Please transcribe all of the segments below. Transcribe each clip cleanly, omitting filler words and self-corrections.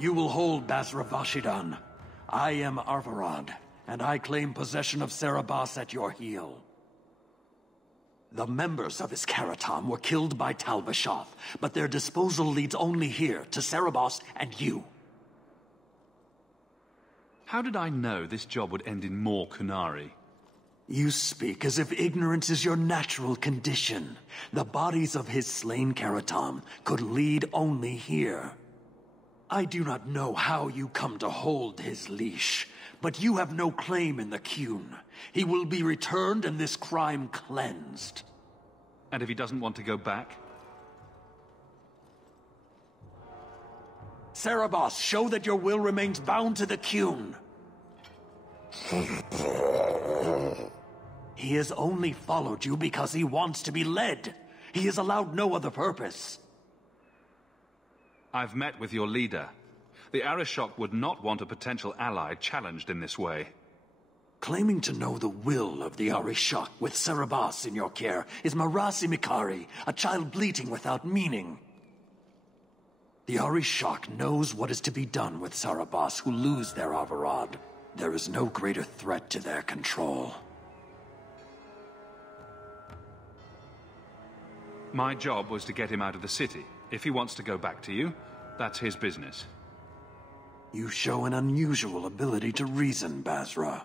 You will hold Basra Vashidan. I am Arvarad, and I claim possession of Serabas at your heel. The members of Iskaratam were killed by Tal Vashath, but their disposal leads only here, to Serabas and you. How did I know this job would end in more Kunari? You speak as if ignorance is your natural condition. The bodies of his slain Karatam could lead only here. I do not know how you come to hold his leash, but you have no claim in the Qun. He will be returned and this crime cleansed. And if he doesn't want to go back? Serabas, show that your will remains bound to the Qun. He has only followed you because he wants to be led. He has allowed no other purpose. I've met with your leader. The Arishok would not want a potential ally challenged in this way. Claiming to know the will of the Arishok with Serabas in your care is Marasi Mikari, a child bleating without meaning. The Arishok knows what is to be done with Serabas who lose their Avarad. There is no greater threat to their control. My job was to get him out of the city. If he wants to go back to you, that's his business. You show an unusual ability to reason, Basra.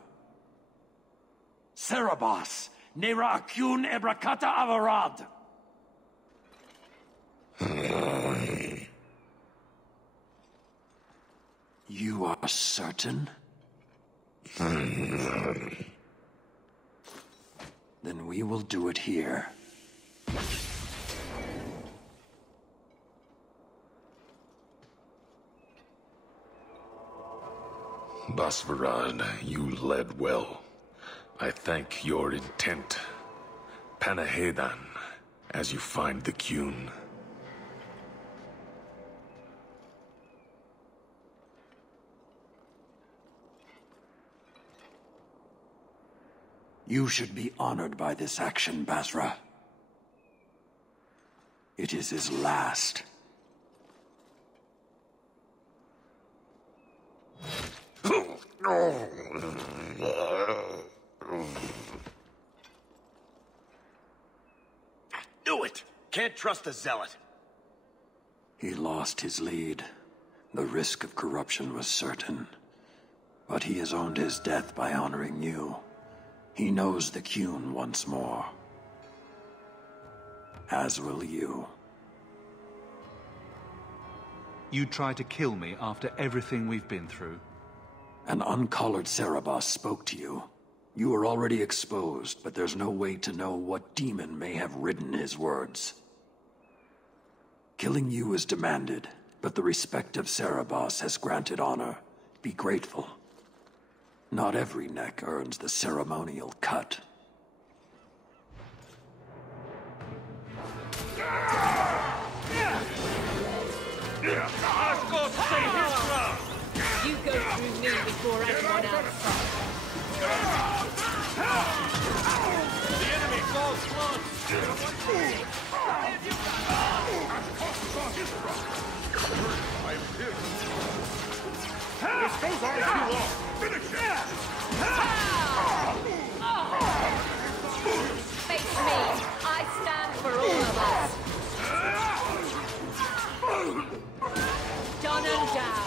Serabas, Nera Akyun Ebrakata Avarad! You are certain? Then we will do it here. Basvarad, you led well. I thank your intent. Panahedan, as you find the Qun. You should be honored by this action, Basra. It is his last. Do it! Can't trust a zealot. He lost his lead. The risk of corruption was certain. But he has earned his death by honoring you. He knows the Qun once more. As will you. You tried to kill me after everything we've been through. An uncollared Serabas spoke to you. You are already exposed, but there's no way to know what demon may have written his words. Killing you is demanded, but the respect of Serabas has granted honor. Be grateful. Not every neck earns the ceremonial cut. You go through me before anyone else. The enemy falls close! This goes on too long! Finish it! Face me! I stand for all of us! Done and down!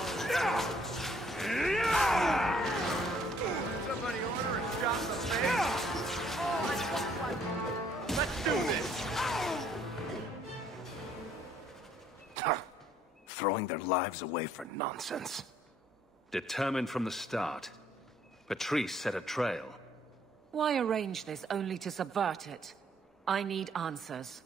Somebody order a shot in the face? Let's do this! Throwing their lives away for nonsense. Determined from the start. Patrice set a trail. Why arrange this only to subvert it? I need answers.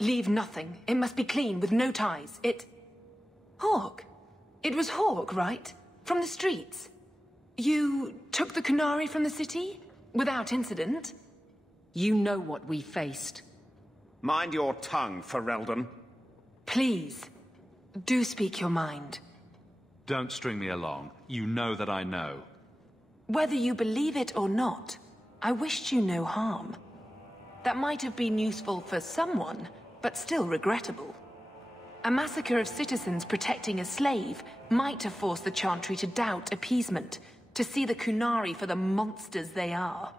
Leave nothing. It must be clean, with no ties. Hawke. It was Hawke, right? From the streets. You took the Qunari from the city? Without incident? You know what we faced. Mind your tongue, Ferelden. Please, do speak your mind. Don't string me along. You know that I know. Whether you believe it or not, I wished you no harm. That might have been useful for someone, but still regrettable. A massacre of citizens protecting a slave might have forced the Chantry to doubt appeasement, to see the Qunari for the monsters they are.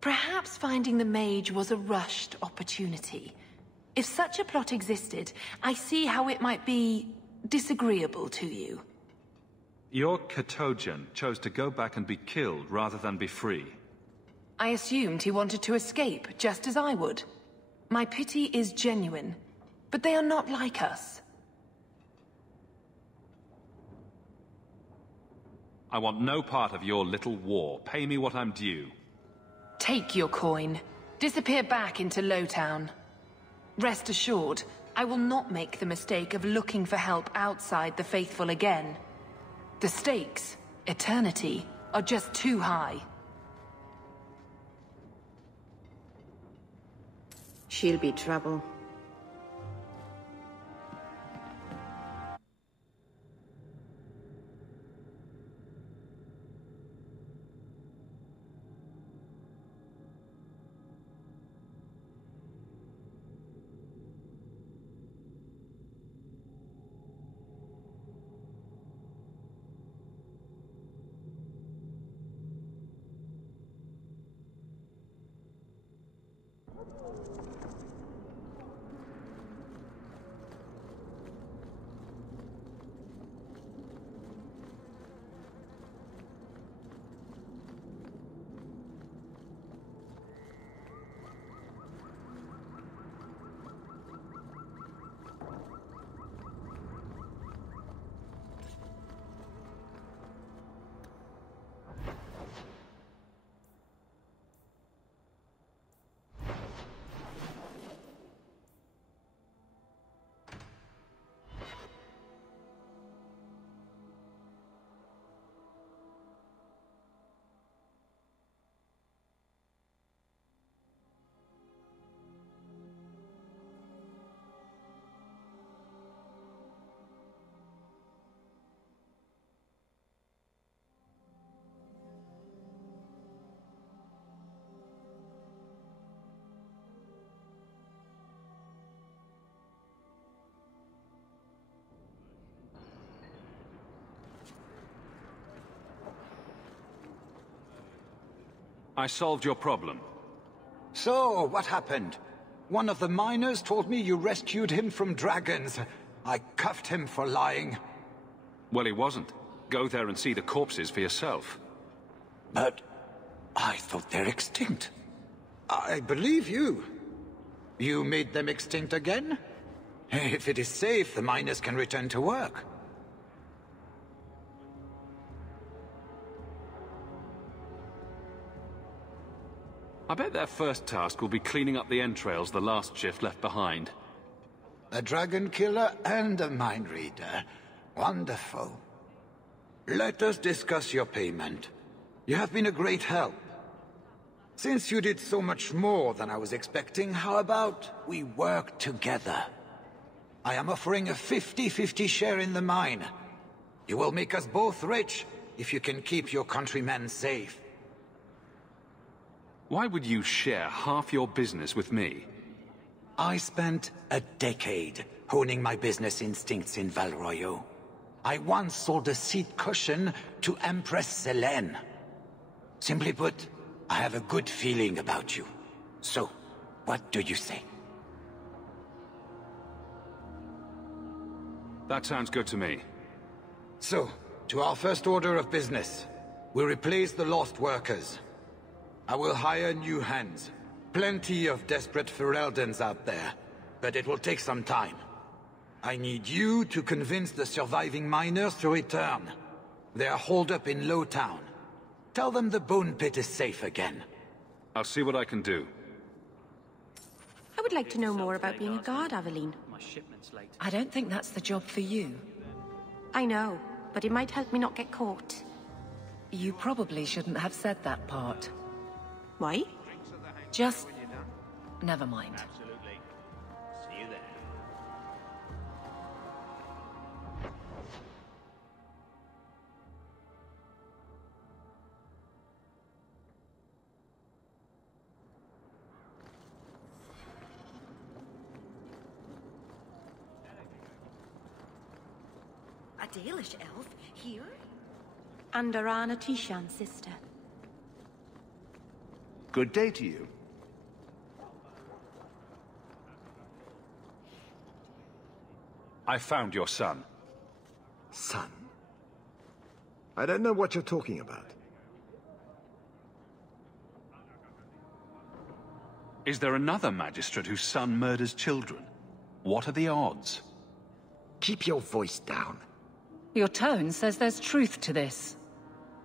Perhaps finding the mage was a rushed opportunity. If such a plot existed, I see how it might be disagreeable to you. Your Katojan chose to go back and be killed rather than be free. I assumed he wanted to escape, just as I would. My pity is genuine, but they are not like us. I want no part of your little war. Pay me what I'm due. Take your coin. Disappear back into Lowtown. Rest assured, I will not make the mistake of looking for help outside the Faithful again. The stakes, eternity, are just too high. She'll be trouble. I solved your problem. So, what happened? One of the miners told me you rescued him from dragons. I cuffed him for lying. Well, he wasn't. Go there and see the corpses for yourself. But I thought they're extinct. I believe you. You made them extinct again? If it is safe, the miners can return to work. I bet their first task will be cleaning up the entrails the last shift left behind. A dragon killer and a mind reader. Wonderful. Let us discuss your payment. You have been a great help. Since you did so much more than I was expecting, how about we work together? I am offering a 50-50 share in the mine. You will make us both rich if you can keep your countrymen safe. Why would you share half your business with me? I spent a decade honing my business instincts in Val Royeaux. I once sold a seat cushion to Empress Selene. Simply put, I have a good feeling about you. So, what do you say? That sounds good to me. So, to our first order of business. We replace the lost workers. I will hire new hands. Plenty of desperate Fereldans out there, but it will take some time. I need you to convince the surviving miners to return. They are holed up in Lowtown. Tell them the Bone Pit is safe again. I'll see what I can do. I would like to know more about being a guard, Aveline. I don't think that's the job for you. I know, but it might help me not get caught. You probably shouldn't have said that part. Why? Just... never mind. Absolutely. See you there. A Dalish elf? Here? Andarana Tishan, sister. Good day to you. I found your son. Son? I don't know what you're talking about. Is there another magistrate whose son murders children? What are the odds? Keep your voice down. Your tone says there's truth to this.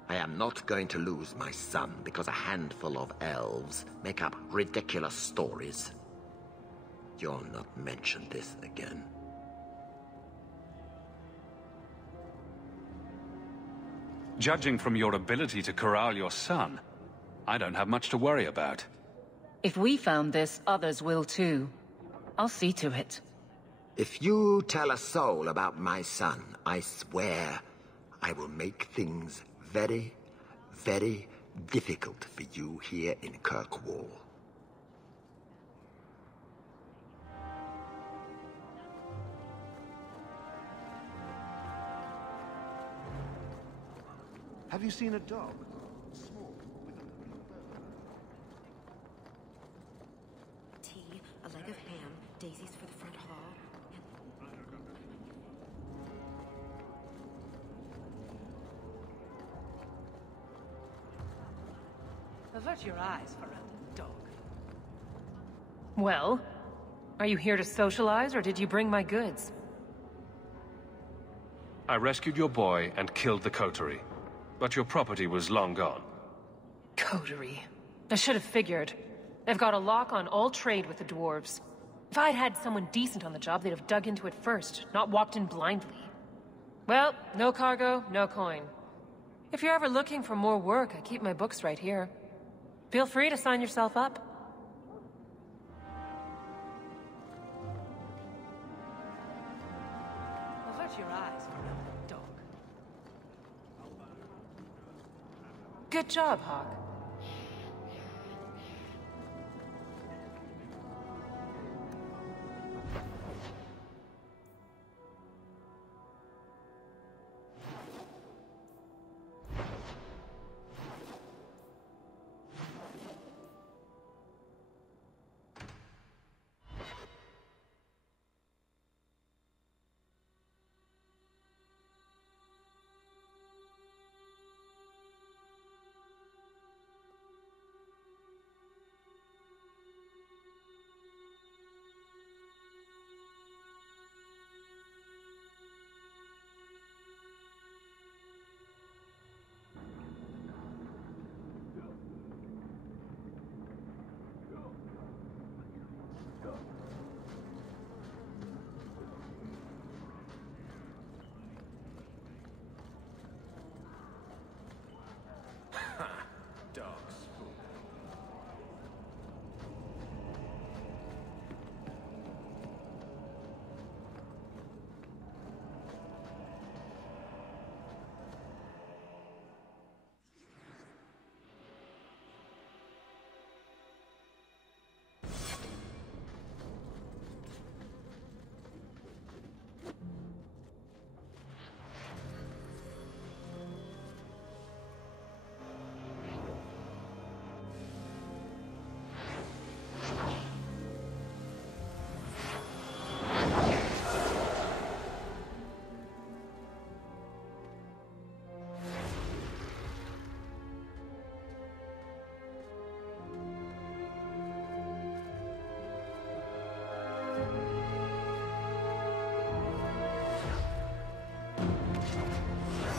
I am not going to lose my son because a handful of elves make up ridiculous stories. You'll not mention this again. Judging from your ability to corral your son, I don't have much to worry about. If we found this, others will too. I'll see to it. If you tell a soul about my son, I swear I will make things very, very difficult for you here in Kirkwall. Have you seen a dog? Small, with a green bow. Tea, a leg of ham, daisies for the front hall. Avert your eyes, Ferelden, dog. Well, are you here to socialize, or did you bring my goods? I rescued your boy and killed the coterie, but your property was long gone. Coterie. I should have figured. They've got a lock on all trade with the dwarves. If I'd had someone decent on the job, they'd have dug into it first, not walked in blindly. Well, no cargo, no coin. If you're ever looking for more work, I keep my books right here. Feel free to sign yourself up. Avert your eyes, Ferelden, dog. Good job, Hawk.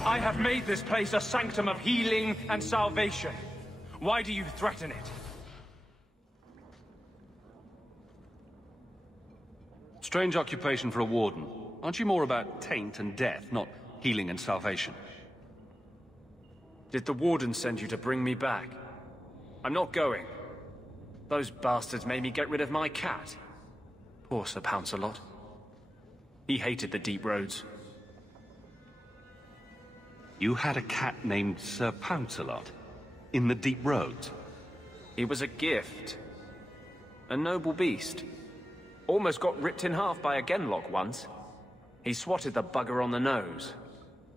I have made this place a sanctum of healing and salvation. Why do you threaten it? Strange occupation for a warden. Aren't you more about taint and death, not healing and salvation? Did the warden send you to bring me back? I'm not going. Those bastards made me get rid of my cat. Poor Sir Pouncelot. He hated the deep roads. You had a cat named Sir Pouncelot? In the deep roads? He was a gift. A noble beast. Almost got ripped in half by a Genlock once. He swatted the bugger on the nose.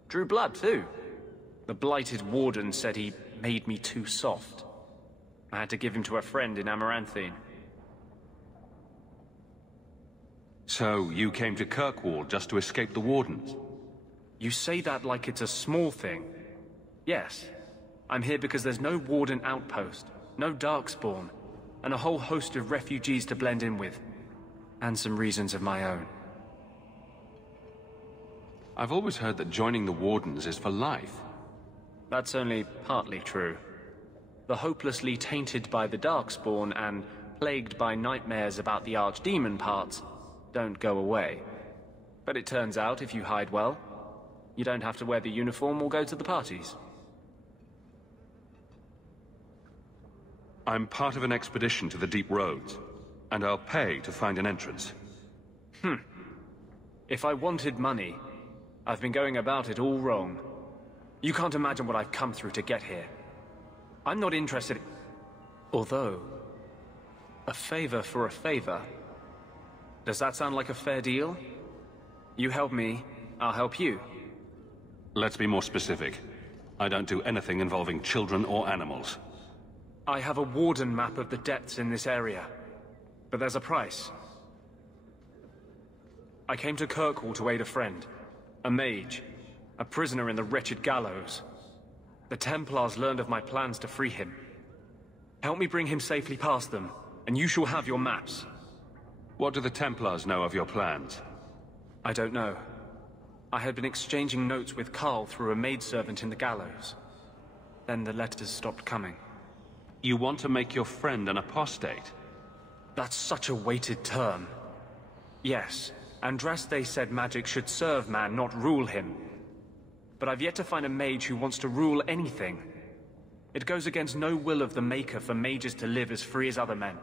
Drew blood, too. The blighted warden said he made me too soft. I had to give him to a friend in Amaranthine. So, you came to Kirkwall just to escape the wardens? You say that like it's a small thing. Yes. I'm here because there's no warden outpost, no Darkspawn, and a whole host of refugees to blend in with. And some reasons of my own. I've always heard that joining the wardens is for life. That's only partly true. The hopelessly tainted by the Darkspawn and plagued by nightmares about the Archdemon parts don't go away. But it turns out if you hide well, you don't have to wear the uniform or go to the parties. I'm part of an expedition to the deep roads, and I'll pay to find an entrance. If I wanted money, I've been going about it all wrong. You can't imagine what I've come through to get here. I'm not interested. Although, a favor for a favor. Does that sound like a fair deal? You help me, I'll help you. Let's be more specific. I don't do anything involving children or animals. I have a warden map of the depths in this area. But there's a price. I came to Kirkwall to aid a friend. A mage. A prisoner in the wretched gallows. The Templars learned of my plans to free him. Help me bring him safely past them, and you shall have your maps. What do the Templars know of your plans? I don't know. I had been exchanging notes with Carl through a maidservant in the gallows. Then the letters stopped coming. You want to make your friend an apostate? That's such a weighted term. Yes, Andraste said magic should serve man, not rule him. But I've yet to find a mage who wants to rule anything. It goes against no will of the Maker for mages to live as free as other men.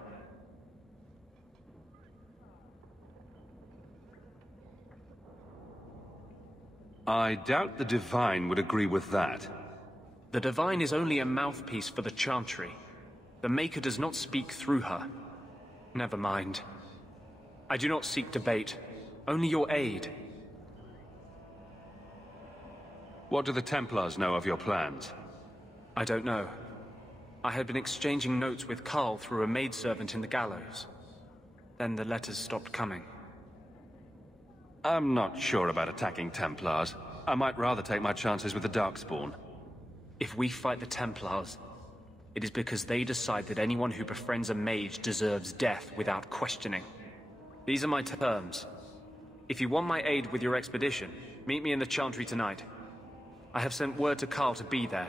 I doubt the Divine would agree with that. The Divine is only a mouthpiece for the Chantry. The Maker does not speak through her. Never mind. I do not seek debate, only your aid. What do the Templars know of your plans? I don't know. I had been exchanging notes with Carl through a maidservant in the gallows. Then the letters stopped coming. I'm not sure about attacking Templars. I might rather take my chances with the Darkspawn. If we fight the Templars, it is because they decide that anyone who befriends a mage deserves death without questioning. These are my terms. If you want my aid with your expedition, meet me in the Chantry tonight. I have sent word to Carl to be there.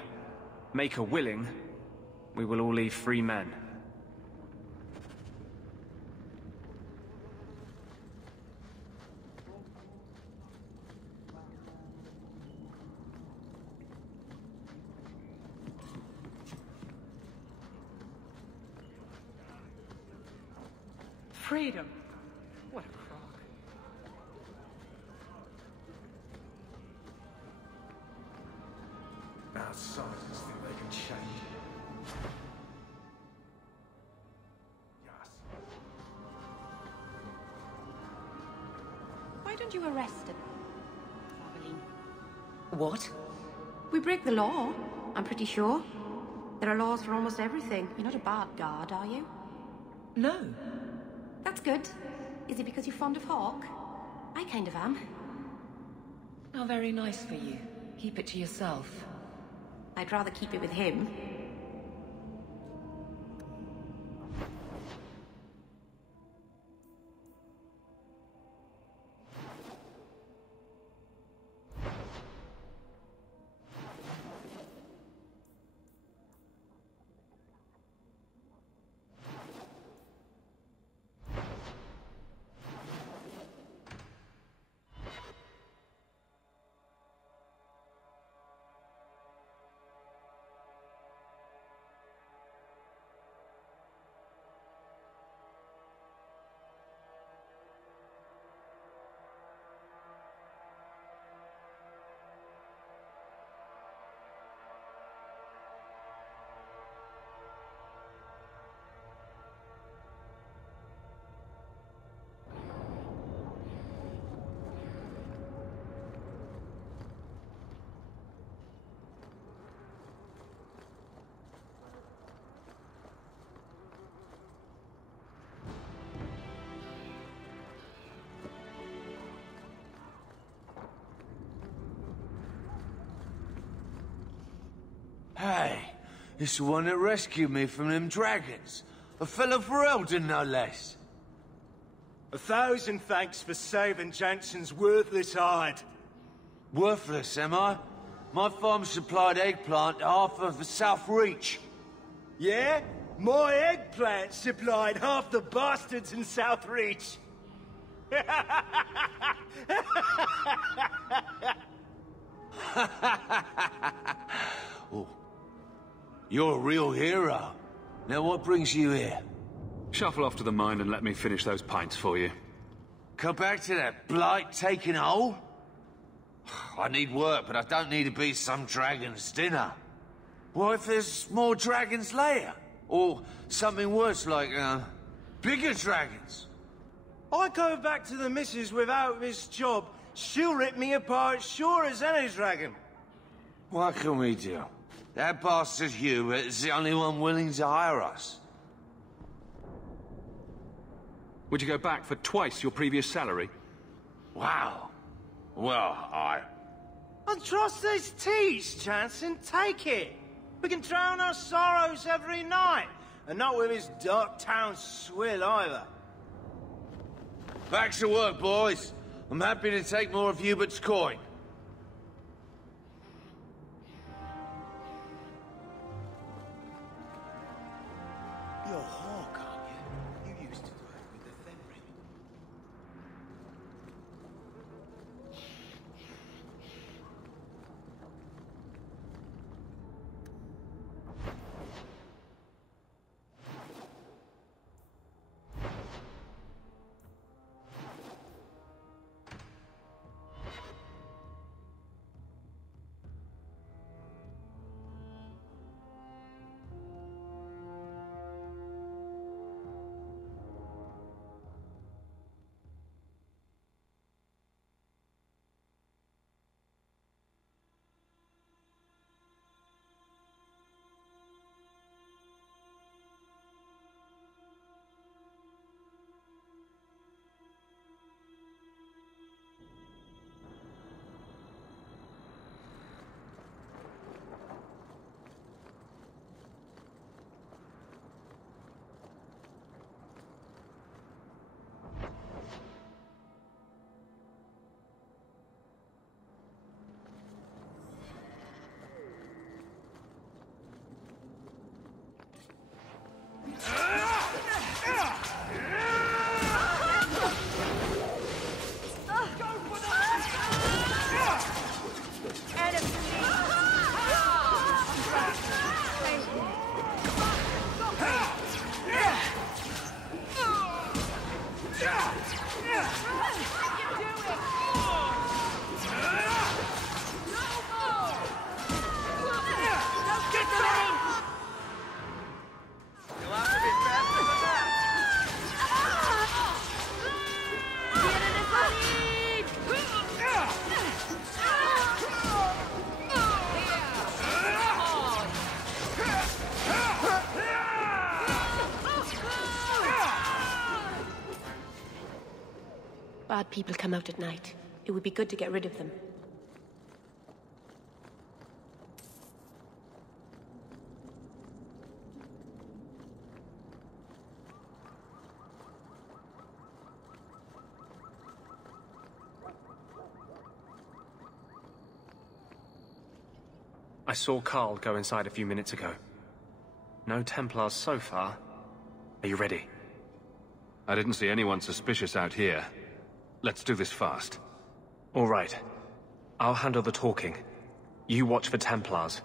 Maker willing, we will all leave free men. Freedom. What a crock. Outsiders think they can change it. Yes. Why don't you arrest him? What? We break the law, I'm pretty sure. There are laws for almost everything. You're not a bad guard, are you? No. That's good. Is it because you're fond of Hawk? I kind of am. How very nice for you. Keep it to yourself. I'd rather keep it with him. Hey, it's the one that rescued me from them dragons. A fellow for Eldon, no less. 1,000 thanks for saving Jensen's worthless hide. Worthless, am I? My farm supplied eggplant to half of the South Reach. Yeah? My eggplant supplied half the bastards in South Reach. Oh. You're a real hero. Now what brings you here? Shuffle off to the mine and let me finish those pints for you. Come back to that blight taking hold? I need work, but I don't need to be some dragon's dinner. What if there's more dragons later? Or something worse like, bigger dragons? I go back to the missus without this job, she'll rip me apart sure as any dragon. What can we do? That bastard Hubert is the only one willing to hire us. Would you go back for twice your previous salary? Wow. Well, And trust his teeth, Jansen, take it. We can drown our sorrows every night, and not with his dark town swill either. Back to work, boys. I'm happy to take more of Hubert's coin. You're Hawk, aren't you? You used to work with the Fenrir. Bad people come out at night. It would be good to get rid of them. I saw Carl go inside a few minutes ago. No Templars so far. Are you ready? I didn't see anyone suspicious out here. Let's do this fast. All right. I'll handle the talking. You watch for Templars.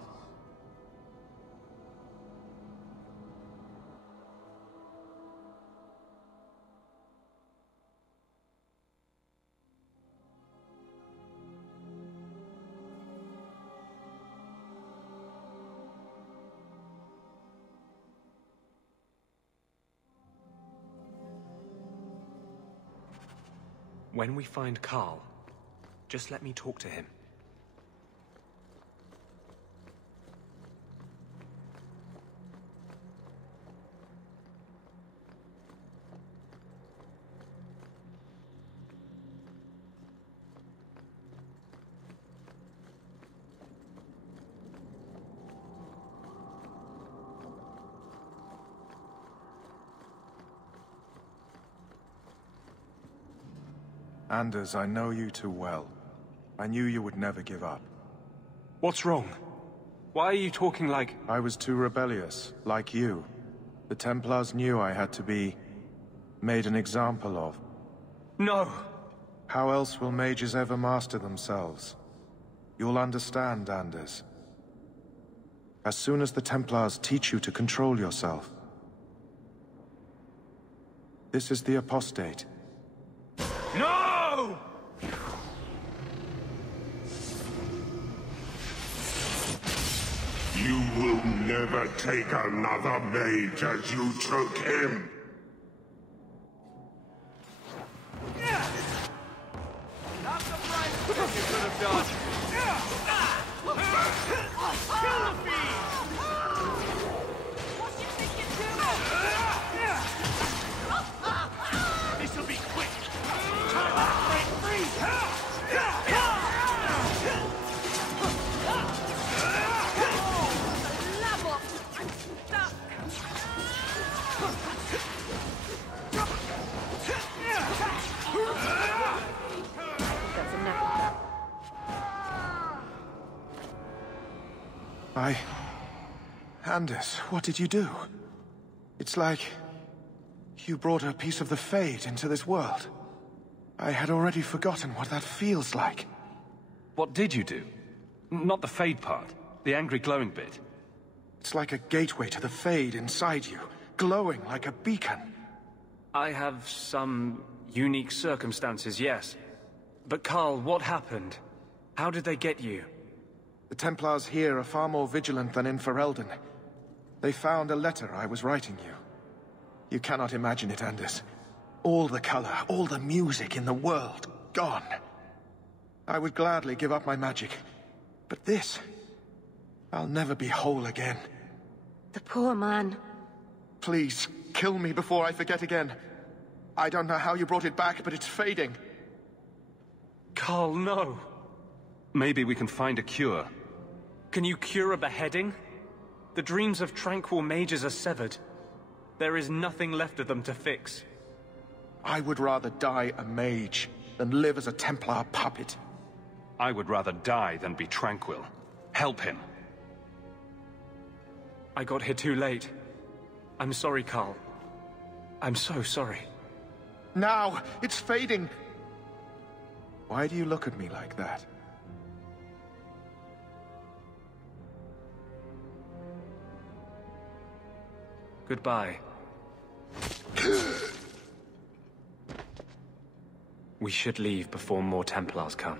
When we find Carl, just let me talk to him. Anders, I know you too well. I knew you would never give up. What's wrong? Why are you talking like... I was too rebellious, like you. The Templars knew I had to be... made an example of. No! How else will mages ever master themselves? You'll understand, Anders. As soon as the Templars teach you to control yourself. This is the Apostate. No! You will never take another mage as you took him. Not the right thing you could have done. Kill the beast! What do you think you're doing? This'll be quick. Time to break free. Anders, what did you do? It's like... you brought a piece of the Fade into this world. I had already forgotten what that feels like. What did you do? Not the Fade part. The angry glowing bit. It's like a gateway to the Fade inside you, glowing like a beacon. I have some unique circumstances, yes. But Carl, what happened? How did they get you? The Templars here are far more vigilant than in Ferelden. They found a letter I was writing you. You cannot imagine it, Anders. All the color, all the music in the world, gone. I would gladly give up my magic. But this... I'll never be whole again. The poor man. Please, kill me before I forget again. I don't know how you brought it back, but it's fading. Carl, no. Maybe we can find a cure. Can you cure a beheading? The dreams of tranquil mages are severed. There is nothing left of them to fix. I would rather die a mage than live as a Templar puppet. I would rather die than be tranquil. Help him. I got here too late. I'm sorry, Carl. I'm so sorry. Now! It's fading! Why do you look at me like that? Goodbye. We should leave before more Templars come.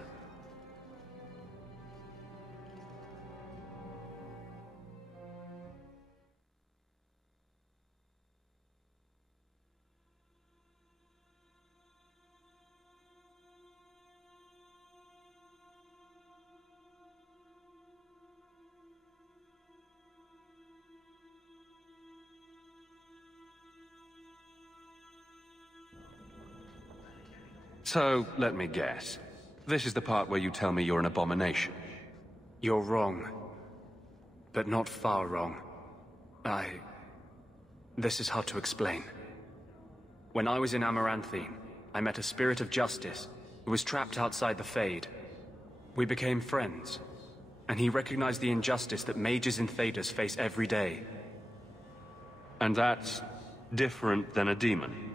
So, let me guess. This is the part where you tell me you're an abomination. You're wrong. But not far wrong. This is hard to explain. When I was in Amaranthine, I met a spirit of justice who was trapped outside the Fade. We became friends, and he recognized the injustice that mages in Thedas face every day. And that's different than a demon?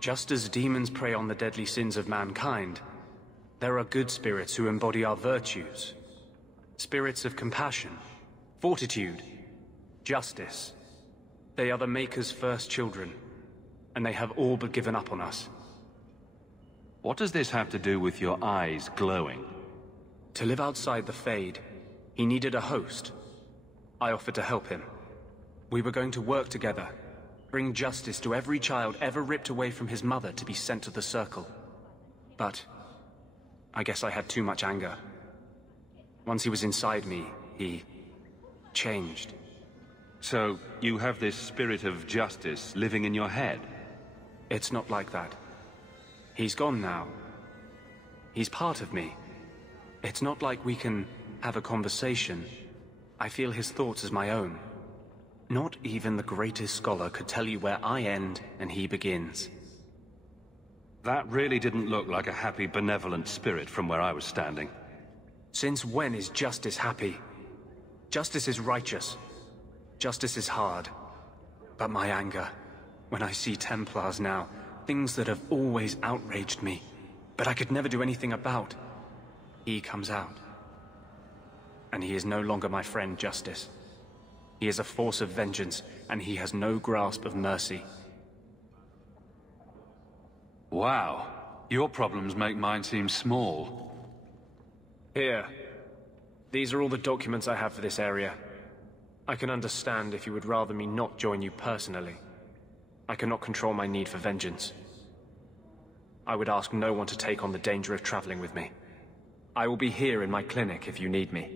Just as demons prey on the deadly sins of mankind, there are good spirits who embody our virtues. Spirits of compassion, fortitude, justice. They are the Maker's first children, and they have all but given up on us. What does this have to do with your eyes glowing? To live outside the Fade, he needed a host. I offered to help him. We were going to work together. Bring justice to every child ever ripped away from his mother to be sent to the Circle. But I guess I had too much anger. Once he was inside me, he changed. So, you have this spirit of justice living in your head? It's not like that. He's gone now. He's part of me. It's not like we can have a conversation. I feel his thoughts as my own. Not even the greatest scholar could tell you where I end and he begins. That really didn't look like a happy, benevolent spirit from where I was standing. Since when is justice happy? Justice is righteous. Justice is hard. But my anger, when I see Templars now, things that have always outraged me, but I could never do anything about, he comes out. And he is no longer my friend, Justice. He is a force of vengeance, and he has no grasp of mercy. Wow. Your problems make mine seem small. Here. These are all the documents I have for this area. I can understand if you would rather me not join you personally. I cannot control my need for vengeance. I would ask no one to take on the danger of traveling with me. I will be here in my clinic if you need me.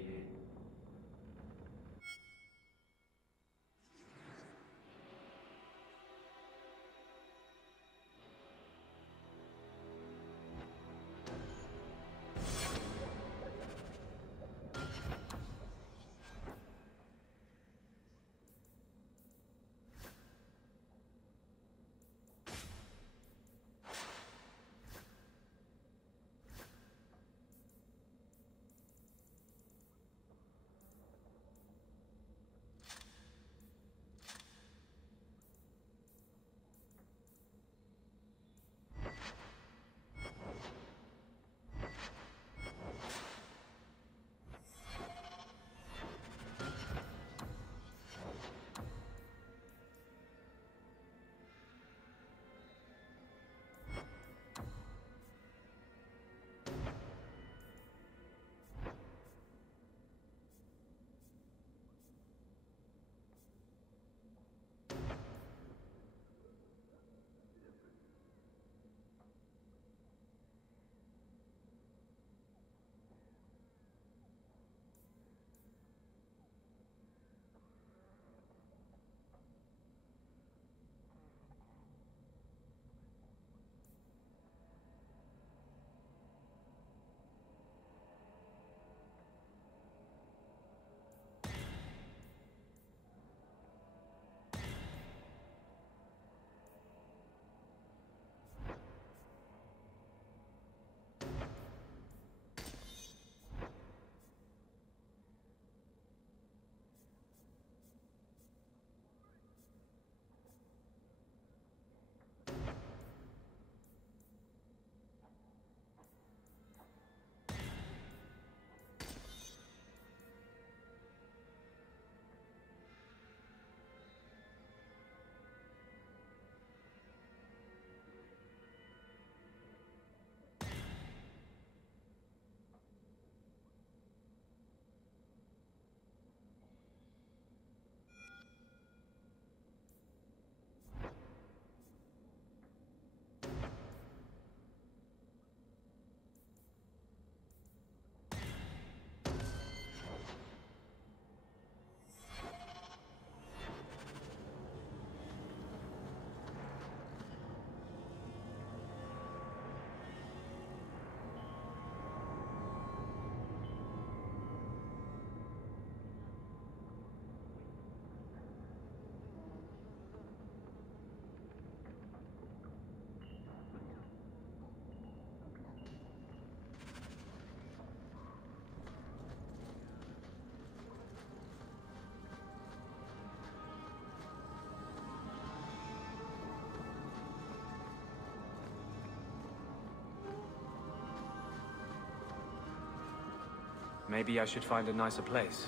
Maybe I should find a nicer place.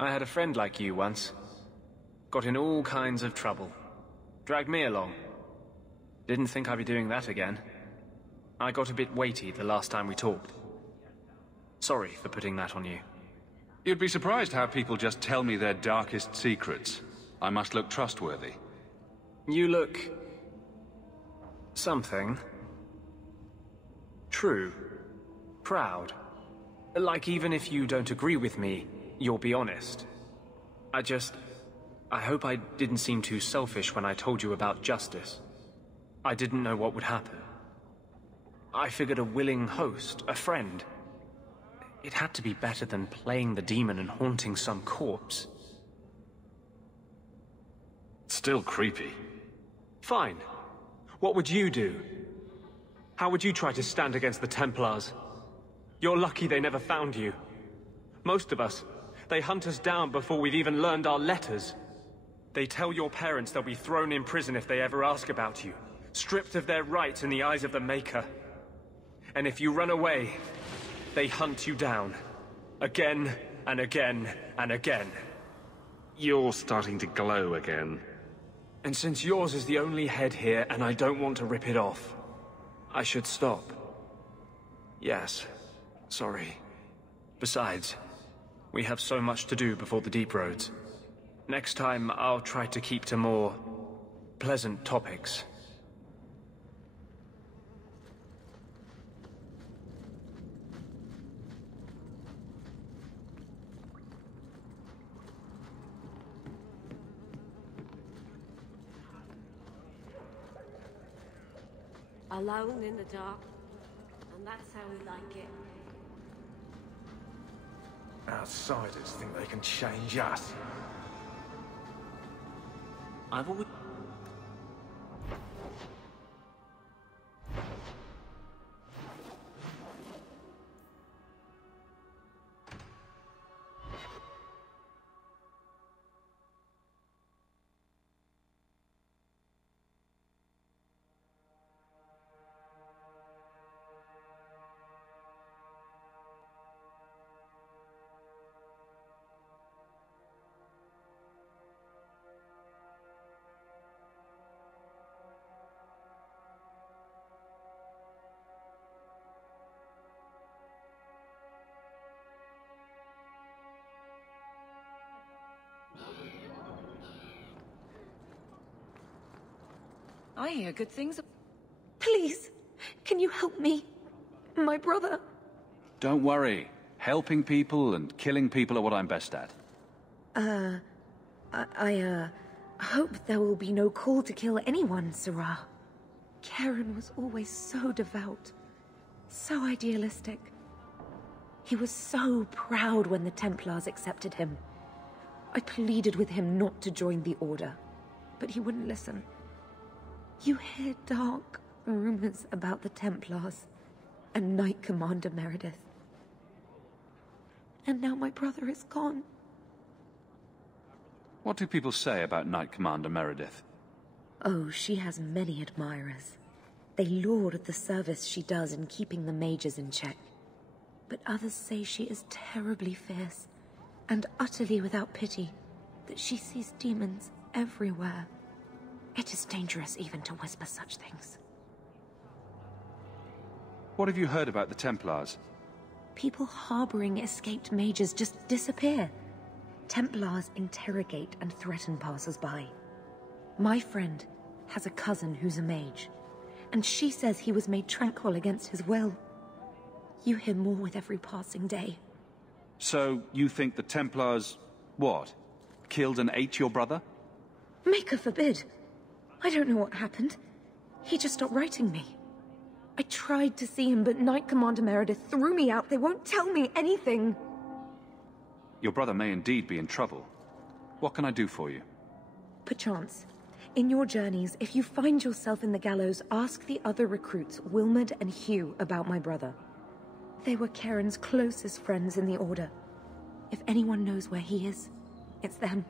I had a friend like you once. Got in all kinds of trouble. Dragged me along. Didn't think I'd be doing that again. I got a bit weighty the last time we talked. Sorry for putting that on you. You'd be surprised how people just tell me their darkest secrets. I must look trustworthy. You look... something. True. Proud. Like even if you don't agree with me, you'll be honest. I hope I didn't seem too selfish when I told you about justice. I didn't know what would happen. I figured a willing host, a friend. It had to be better than playing the demon and haunting some corpse. Still creepy. Fine. What would you do? How would you try to stand against the Templars? You're lucky they never found you. Most of us, they hunt us down before we've even learned our letters. They tell your parents they'll be thrown in prison if they ever ask about you, stripped of their rights in the eyes of the Maker. And if you run away, they hunt you down. Again, and again, and again. You're starting to glow again. And since yours is the only head here, and I don't want to rip it off, I should stop. Yes, sorry. Besides, we have so much to do before the Deep Roads. Next time, I'll try to keep to more pleasant topics. Alone in the dark, and that's how we like it. Outsiders think they can change us. I've always... I hear good things. Please, can you help me? My brother. Don't worry. Helping people and killing people are what I'm best at. I hope there will be no call to kill anyone, Sirah. Karen was always so devout, so idealistic. He was so proud when the Templars accepted him. I pleaded with him not to join the Order, but he wouldn't listen. You hear dark rumors about the Templars and Knight Commander Meredith. And now my brother is gone. What do people say about Knight Commander Meredith? Oh, she has many admirers. They laud the service she does in keeping the mages in check. But others say she is terribly fierce and utterly without pity, that she sees demons everywhere. It is dangerous even to whisper such things. What have you heard about the Templars? People harboring escaped mages just disappear. Templars interrogate and threaten passers-by. My friend has a cousin who's a mage, and she says he was made tranquil against his will. You hear more with every passing day. So, you think the Templars... what? Killed and ate your brother? Maker forbid. I don't know what happened. He just stopped writing me. I tried to see him, but Knight Commander Meredith threw me out. They won't tell me anything. Your brother may indeed be in trouble. What can I do for you? Perchance. In your journeys, if you find yourself in the gallows, ask the other recruits, Wilmerd and Hugh, about my brother. They were Karen's closest friends in the Order. If anyone knows where he is, it's them.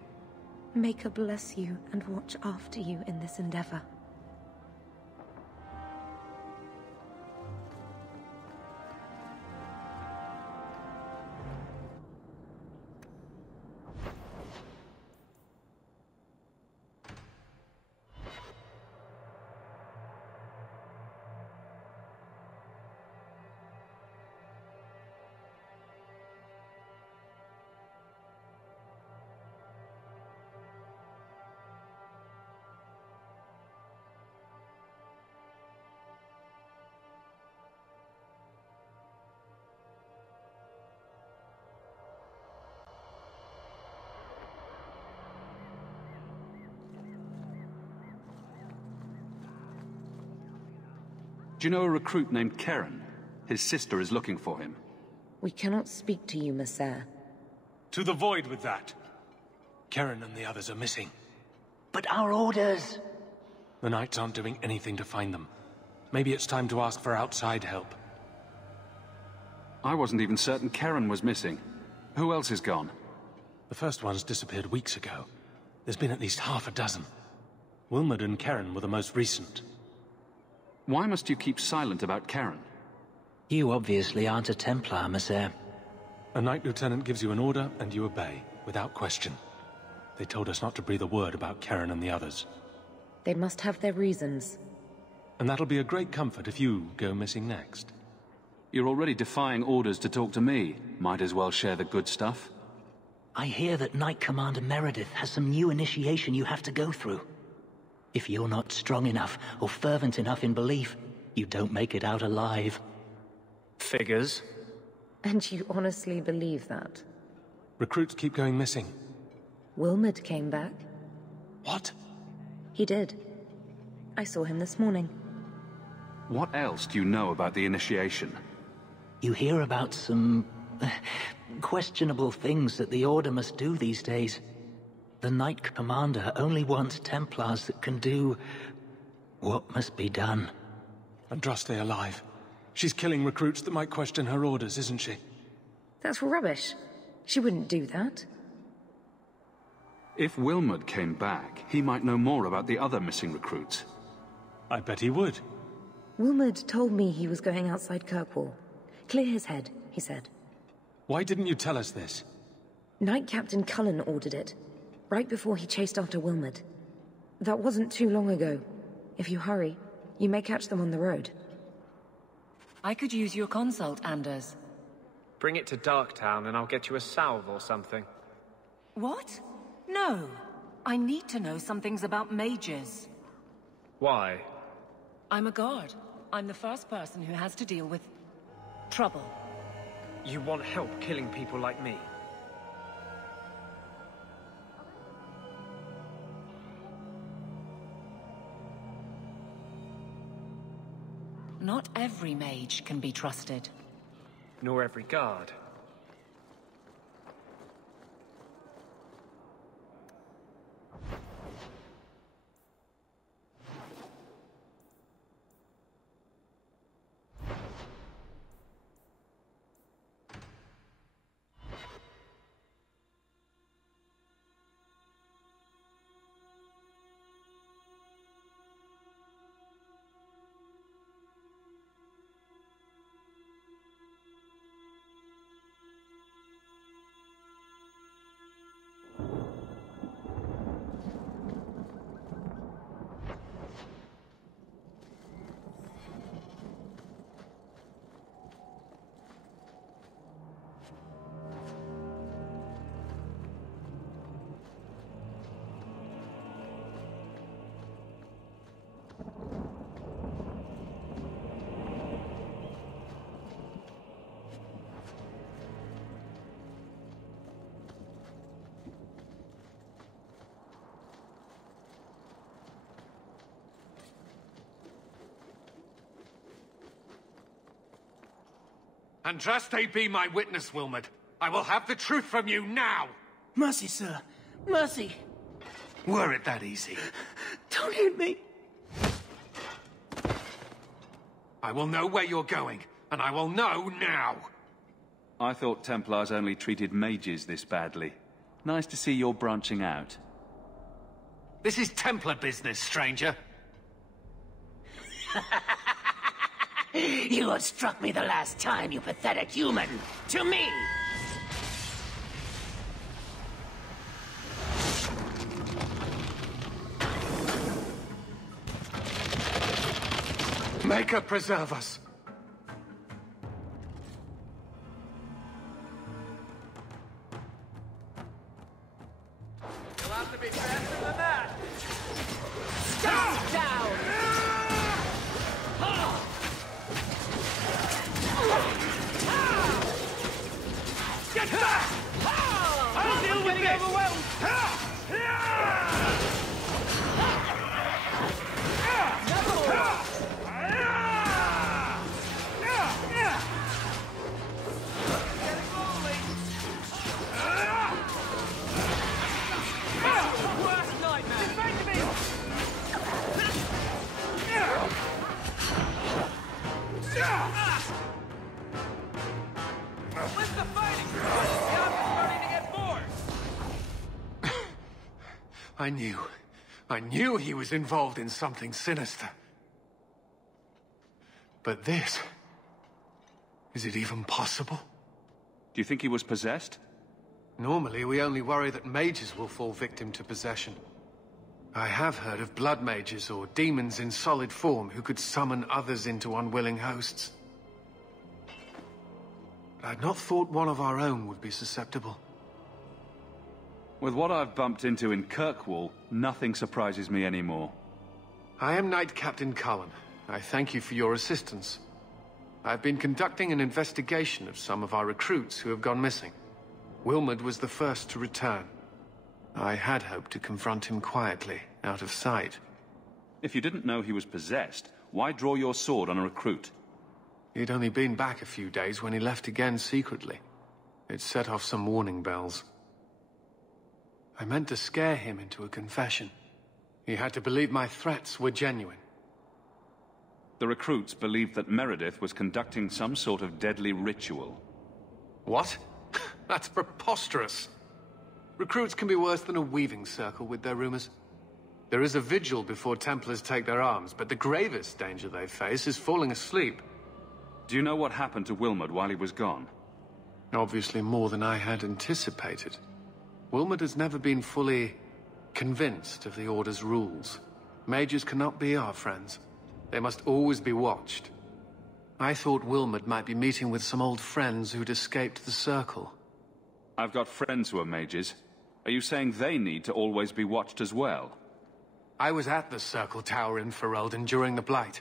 Maker bless you and watch after you in this endeavor. Do you know a recruit named Karen? His sister is looking for him. We cannot speak to you, Messer. To the void with that. Karen and the others are missing. But our orders... The Knights aren't doing anything to find them. Maybe it's time to ask for outside help. I wasn't even certain Keren was missing. Who else is gone? The first ones disappeared weeks ago. There's been at least half a dozen. Wilmod and Keren were the most recent. Why must you keep silent about Keren? You obviously aren't a Templar, Monsieur. A Knight Lieutenant gives you an order, and you obey, without question. They told us not to breathe a word about Keren and the others. They must have their reasons. And that'll be a great comfort if you go missing next. You're already defying orders to talk to me. Might as well share the good stuff. I hear that Knight Commander Meredith has some new initiation you have to go through. If you're not strong enough or fervent enough in belief, you don't make it out alive. Figures. And you honestly believe that? Recruits keep going missing. Wilmod came back. What? He did. I saw him this morning. What else do you know about the initiation? You hear about some... questionable things that the Order must do these days. The Knight Commander only wants Templars that can do... what must be done. Andraste alive. She's killing recruits that might question her orders, isn't she? That's rubbish. She wouldn't do that. If Wilmod came back, he might know more about the other missing recruits. I bet he would. Wilmod told me he was going outside Kirkwall. Clear his head, he said. Why didn't you tell us this? Knight Captain Cullen ordered it, right before he chased after Wilmod. That wasn't too long ago. If you hurry, you may catch them on the road. I could use your consult, Anders. Bring it to Darktown and I'll get you a salve or something. What? No. I need to know some things about mages. Why? I'm a guard. I'm the first person who has to deal with... trouble. You want help killing people like me? Not every mage can be trusted. Nor every guard. Andraste be my witness, Wilmod. I will have the truth from you now! Mercy, sir. Mercy. Were it that easy? Don't hit me. I will know where you're going, and I will know now! I thought Templars only treated mages this badly. Nice to see you're branching out. This is Templar business, stranger. You have struck me the last time, you pathetic human! To me! Maker preserve us! You'll have to be faster than that! Stop down! Get back! I'll deal with this! Worst nightmare! Let the fighting start! The odds are starting to get more! I knew he was involved in something sinister. But this... is it even possible? Do you think he was possessed? Normally, we only worry that mages will fall victim to possession. I have heard of blood mages or demons in solid form who could summon others into unwilling hosts. But I'd not thought one of our own would be susceptible. With what I've bumped into in Kirkwall, nothing surprises me anymore. I am Knight Captain Cullen. I thank you for your assistance. I've been conducting an investigation of some of our recruits who have gone missing. Wilmod was the first to return. I had hoped to confront him quietly, out of sight. If you didn't know he was possessed, why draw your sword on a recruit? He'd only been back a few days when he left again secretly. It set off some warning bells. I meant to scare him into a confession. He had to believe my threats were genuine. The recruits believed that Meredith was conducting some sort of deadly ritual. What? That's preposterous. Recruits can be worse than a weaving circle with their rumors. There is a vigil before Templars take their arms, but the gravest danger they face is falling asleep. Do you know what happened to Wilmod while he was gone? Obviously more than I had anticipated. Wilmod has never been fully convinced of the Order's rules. Mages cannot be our friends. They must always be watched. I thought Wilmod might be meeting with some old friends who'd escaped the Circle. I've got friends who are mages. Are you saying they need to always be watched as well? I was at the Circle Tower in Ferelden during the Blight.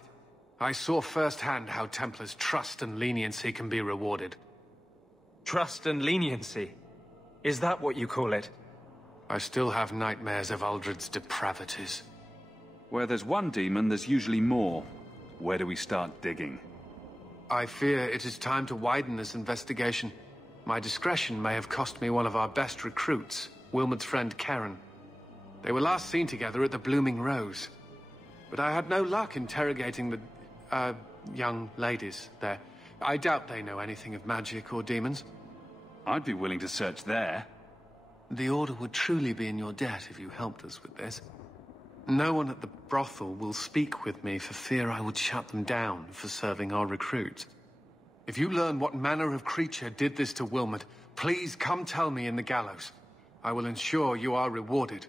I saw firsthand how Templars' trust and leniency can be rewarded. Trust and leniency? Is that what you call it? I still have nightmares of Uldred's depravities. Where there's one demon, there's usually more. Where do we start digging? I fear it is time to widen this investigation. My discretion may have cost me one of our best recruits, Wilmod's friend Karen. They were last seen together at the Blooming Rose. But I had no luck interrogating the, young ladies there. I doubt they know anything of magic or demons. I'd be willing to search there. The Order would truly be in your debt if you helped us with this. No one at the brothel will speak with me for fear I would shut them down for serving our recruits. If you learn what manner of creature did this to Wilmod, please come tell me in the gallows. I will ensure you are rewarded.